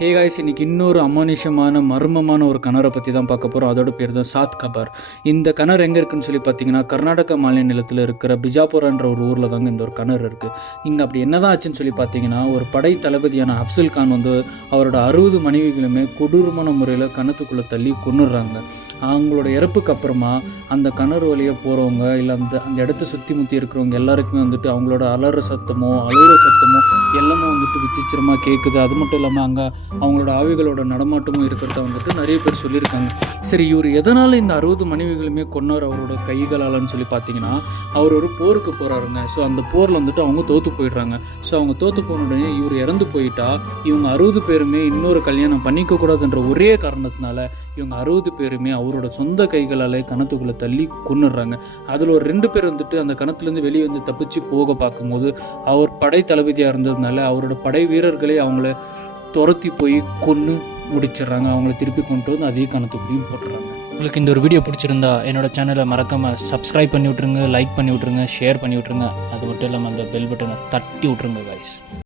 Hey guys, இன்றைக்கி இன்னொரு அமானுஷமான மர்மமான ஒரு கிணறை பற்றி தான் பார்க்க போகிறோம். அதோட பேர் தான் சாத் கபார். இந்த கிணறு எங்கே இருக்குதுன்னு சொல்லி பார்த்தீங்கன்னா, கர்நாடகா மாநிலத்தில் இருக்கிற பிஜாபுரான்ற ஒரு ஊரில் தாங்க இந்த ஒரு கிணறு இருக்குது. இங்கே அப்படி என்ன தான் ஆச்சுன்னு சொல்லி பார்த்தீங்கன்னா, ஒரு படை தளபதியான அப்சல் கான் அவரோட 60 மனைவிகளுமே கொடூரமான முறையில் கிணத்துக்குள்ளே தள்ளி கொன்னுடுறாங்க. அவங்களோட இறப்புக்கு அப்புறமா அந்த கிணறு வழியாக போகிறவங்க இல்லை அந்த இடத்த சுற்றி முற்றி இருக்கிறவங்க எல்லாருக்குமே அவங்களோட அலற சத்தமோ அழுகிற சத்தமோ எல்லாமே விசித்திரமாக கேட்குது. அது மட்டும் இல்லாமல் அங்கே அவங்களோட ஆவிகளோட நடமாட்டமும் இருக்கிறத நிறைய பேர் சொல்லியிருக்காங்க. சரி, இவர் எதனால் இந்த 60 மனைவிகளுமே கொன்னார் அவரோட கைகளாலன்னு சொல்லி பார்த்தீங்கன்னா, அவர் ஒரு போருக்கு போகிறாருங்க. ஸோ அந்த போரில் அவங்க தோற்று போயிடுறாங்க. ஸோ அவங்க தோற்று போன உடனே இவர் இறந்து போயிட்டா இவங்க 60 பேருமே இன்னொரு கல்யாணம் பண்ணிக்கக்கூடாதுன்ற ஒரே காரணத்தினால இவங்க 60 பேருமே அவரோட சொந்த கைகளால் கணத்துக்குள்ளே தள்ளி கொன்னுடுறாங்க. அதில் ஒரு 2 பேர் அந்த கணத்துலேருந்து வெளியே தப்பிச்சு போக பார்க்கும்போது அவர் படை தளபதியாக இருந்ததுனால அவரோட படை வீரர்களே அவங்கள துரத்தி போய் கொன்று முடிச்சிடுறாங்க. அவங்கள திருப்பி கொண்டு வந்து அதே கணத்துக்குள்ளேயும் போட்டுறாங்க. உங்களுக்கு இந்த ஒரு வீடியோ பிடிச்சிருந்தா என்னோட சேனலை மறக்காமல் சப்ஸ்கிரைப் பண்ணி விட்ருங்க, லைக் பண்ணி விட்ருங்க, ஷேர் பண்ணி விட்ருங்க. அது மட்டும் இல்லாமல் அந்த பெல் பட்டனை தட்டி விட்ருங்க கைஸ்.